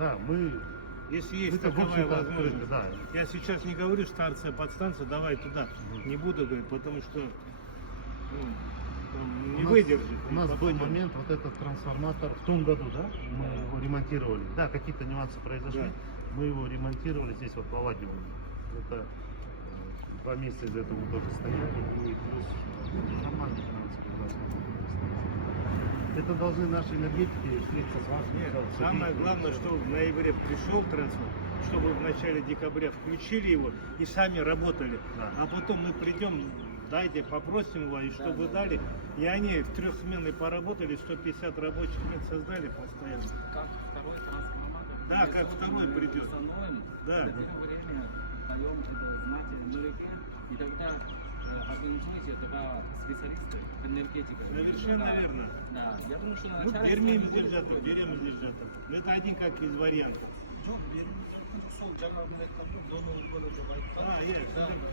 Да, мы... Если есть Мы-то, в таковая общем-то, возможность. открыты, да. Я сейчас не говорю станция, подстанция, давай туда. Не буду говорить, потому что там не выдержит. У нас был попадет. момент, вот этот трансформатор в том году, да, мы его ремонтировали. Да, какие-то нюансы произошли, Да. мы его ремонтировали, здесь вот поладили. Это 2 месяца из этого мы тоже стояли, и плюс нормально финансово должно. Это должны наши энергетики слиться с вашими. Нет, самое главное, что в ноябре пришел трансфер, чтобы в начале декабря включили его и сами работали. Да. А потом мы придем, дайте, попросим его, и чтобы дали. И они в трехсменной поработали, 150 рабочих мест создали постоянно. Как второй трансформатор. Да, как второй придет. Установим, Да. в это время даем это знать энергии, и тогда организуйте тогда специалисты энергетика. Совершенно верно. Да, я думаю, что на Ну, начале... берем из держатов, берем из держатов. Это один как из вариантов.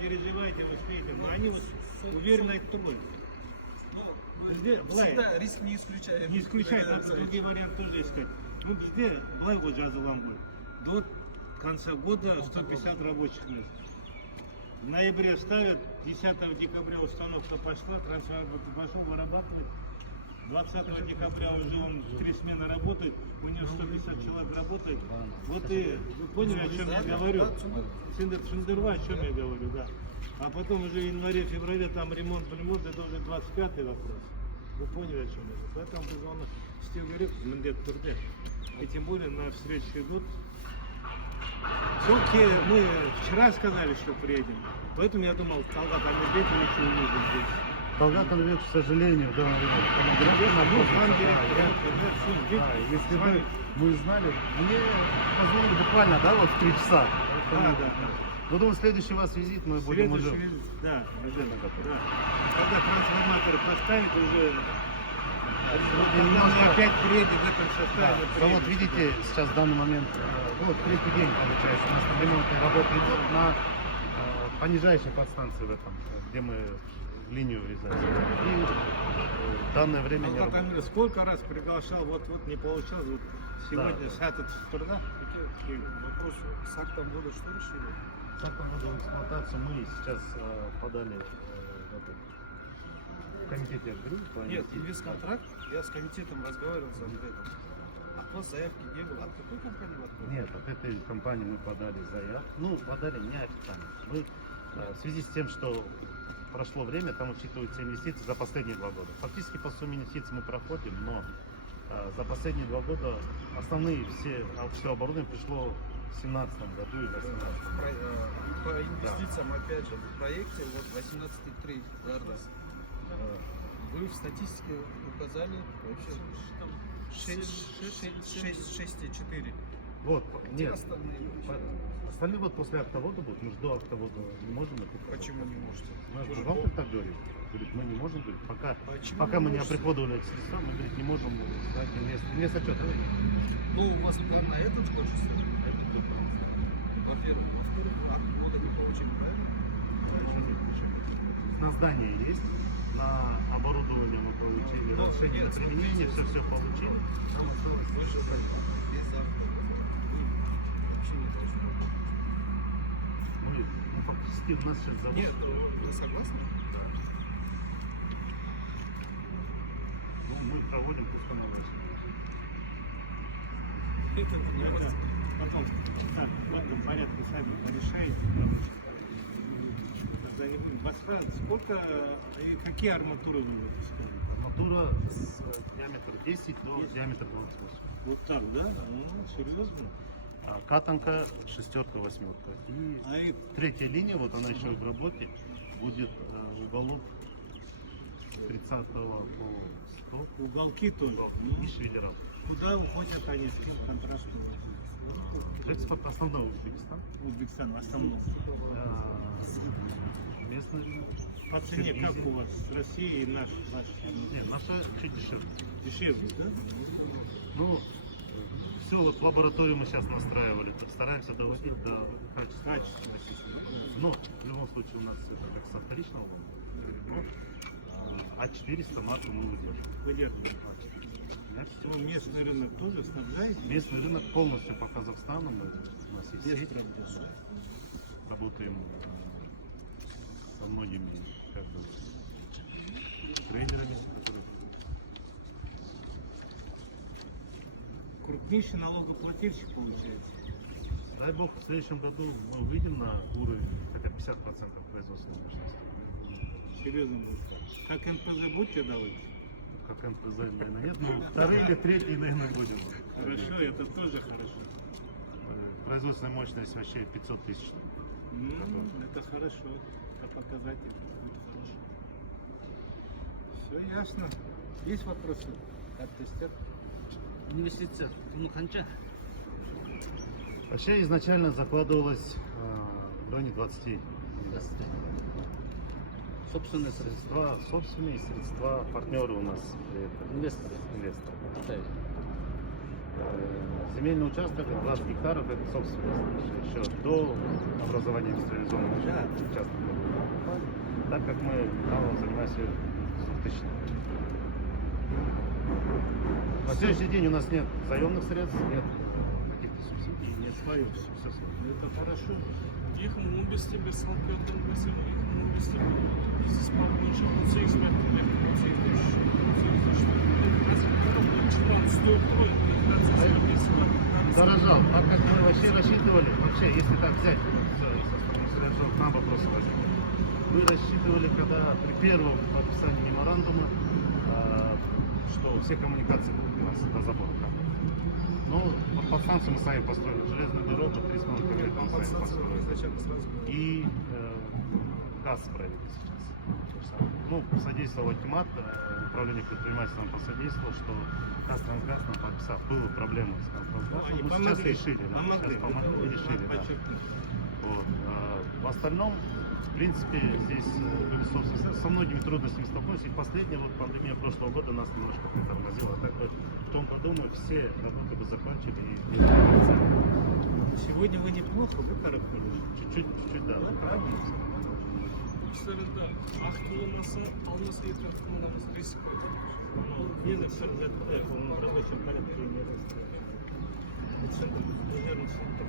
Переживайте, вы успеете, но они вот уверенной тройкой. Всегда риск не исключаем. Не исключает, надо другие варианты тоже искать. Ну, где благо жазылған ғой. До конца года 150 рабочих мест. В ноябре ставят, 10 декабря установка пошла, трансформатор пошел вырабатывать. 20 декабря уже он 3 смены работает, у него 150 человек работает. Вот и вы поняли, о чем я говорю. Шендерва, о чем я говорю, да. А потом уже в январе-феврале там ремонт, это уже 25-й вопрос. Вы поняли, о чем я говорю. Поэтому без звона Стилгарек, Мендет Турде. И тем более на следующий год. Все-таки мы вчера сказали, что приедем. Поэтому я думал, Талгат Амирбекович увидим здесь. Талгат Анвек, к сожалению, да, если бы мы знали, мне позвонили буквально, да, вот в 3 часа. Да. Ну, думаю, следующий вас визит мы будем уже. Да, да. Когда трансформаторы поставят, уже немножко... опять приедет в этом составе. Да, вот видите, сейчас в данный момент, вот 3-й день получается, у нас там ремонтные работы идут на понижающей подстанции в этом, где мы линию врезаем. И в данное время не работает. Сколько раз приглашал, вот не получалось, вот сегодня с этот труда. Вопрос с актом года что решили? С актом года в эксплуатацию мы сейчас подали в комитете РГРУ. Нет, инвестконтракт, я с комитетом разговаривал с Амбетом. От вас заявки не было. От какой компании вы отправили? Нет, от этой компании мы подали заявку. Ну, подали неофициально. Мы в связи с тем, что прошло время, там учитываются инвестиции за последние 2 года. Фактически по сумме инвестиций мы проходим, но за последние 2 года основные все оборудование пришло в 2017 году и в 2018 году. По инвестициям, опять же, в проекте, вот 18,3 миллиарда. Вы в статистике указали вообще 6,4. Вот, нет, остальные? остальные вот после автовода будут, мы же до автовода не можем это. Почему не можете? Мы же вам так говорим. Говорит, мы не можем, говорит, Почему пока не мы не можете? оприходовали эти средства, мы, говорит, не можем дать инвестор отчет. Ну, у вас на этот хочется? Во-первых. Во-вторых, акт года не получили, правильно? На здание есть, на оборудование мы получили, Ну, разрешение на нет, применение, все получили. Там осталось Вы же без заработка. Вы вообще не должны работать. ну, фактически у нас сейчас завод. Нет, вы согласны? Ну, мы проводим постановочные. Потом, так, в этом порядке сами порешаете, потому что тогда не будем. Сколько и какие арматуры вы выпускали? Арматура с диаметра 10 до диаметра 28. Вот так, да? Ну, серьезно. Катанка, 6-ка, 8-ка. И 3-я линия, вот она еще в работе, будет уголок с 30 по 100. Уголки тоже. И швеллеров. Куда уходят они, с кем контракт? Экспорт основного Узбекистан. Узбекистан, в основном. Местный. По цене как у вас с Россией и наш? Нет, наша чуть дешевле. Дешевле, да? Ну, все вот в лабораторию мы сейчас настраивали, стараемся доводить до качества. Но в любом случае у нас это как со вторичного лома. А4 стандарта мы выдерживаем. Выдерживаем. Конечно. Ну, местный рынок тоже снабжает? Местный рынок полностью по Казахстану. У нас есть Без сеть. проблем. Работаем со многими как бы, трейдерами, которые Крупнейший налогоплательщик получается. дай бог, в следующем году мы выйдем на уровень хотя бы 50% производственной мощности. Серьезно будет. Как НПЗ будете давать? Как НПЗ, наверное, нет, но вторые или третьи, наверное, будем. Хорошо, это тоже хорошо. Производственная мощность вообще 500 тысяч. Это хорошо. Это показатель. Все ясно. Есть вопросы? Как тестят? Инвестиция қанша? Вообще изначально закладывалось в районе 20 Собственные средства. средства, собственные средства, партнеры у нас при этом, Инвесторы. инвесторы. Шесть. Земельный участок 20 гектаров это собственность еще до образования индустриализованного участка. Так как мы мало занимаемся с 2000. На следующий день у нас нет заемных средств, нет каких-то субсидий, нет свое, все свое. Это хорошо. 2015 без салфетом mesela 2015 biz İspanyolca 18 metre 18 Дорожал, так как мы вообще рассчитывали, вообще, если так взять, к нам вопрос возник. Мы рассчитывали, когда при первом подписании меморандума, что все коммуникации будут у нас до забора. Но вот подстанцию мы сами построили, железную дорогу, 30 минут километров мы сами построили. И газ проявили сейчас. Ну, содействовал Акимат, управление предпринимательством посодействовало, что Казтрансгаз нам подписал, была проблема с Казтрансгазом, Они мы сейчас помогли. решили, да, Помогли. сейчас помогли и решили, да. Подчеркну. Вот. В остальном, в принципе, здесь были собственно со многими трудностями столкнулись. И последняя вот пандемия прошлого года нас немножко притормозила. А так бы в том году мы все работы бы закончили и Сегодня вы неплохо, вы характерны. чуть-чуть, да. Üstlerinde akıllıması alması yeterli risk koydu. Клиент все в рабочем порядке не расстроен. Центр, дежурный центр.